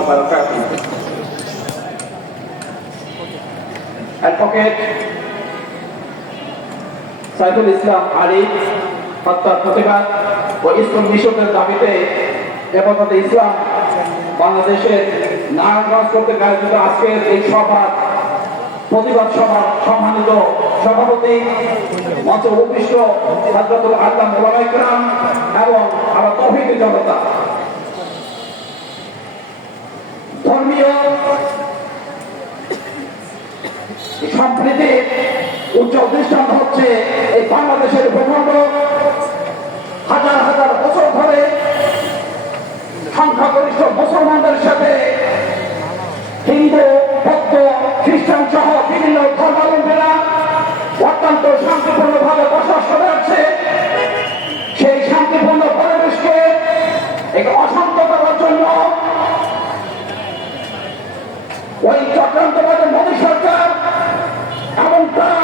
وبركاته. Advocate Saiful Islam Ali হত্যার প্রতিবাদ ও ইসলাম মিশনের দাবিতে হেফাজতে ইসলাম বাংলাদেশের নারায়ণগঞ্জ কর্তৃক আয়োজিত আজকের এই সভা প্রতিবাদ সভার সম্মানিত সভাপতি মঞ্চে উপবিষ্ট হযরতুল আল্লামা ওলামায়ে কেরাম এবং আমার তৌহিদি জনতা, ধর্মীয় সম্প্রীতির উজ্জ্বল দৃষ্টান্ত হচ্ছে এই বাংলাদেশের ভূখণ্ড। হাজার হাজার বছর ধরে সংখ্যাগরিষ্ঠ মুসলমানদের সাথে হিন্দু, বৌদ্ধ, খ্রিস্টান সহ বিভিন্ন ধর্মাবলম্বীরা অত্যন্ত শান্তিপূর্ণভাবে বসবাস করে আসছে। সেই শান্তিপূর্ণ পরিবেশকে একটু অশান্ত করার জন্য ওই চক্রান্তবাদের মোদী সরকার এবং তার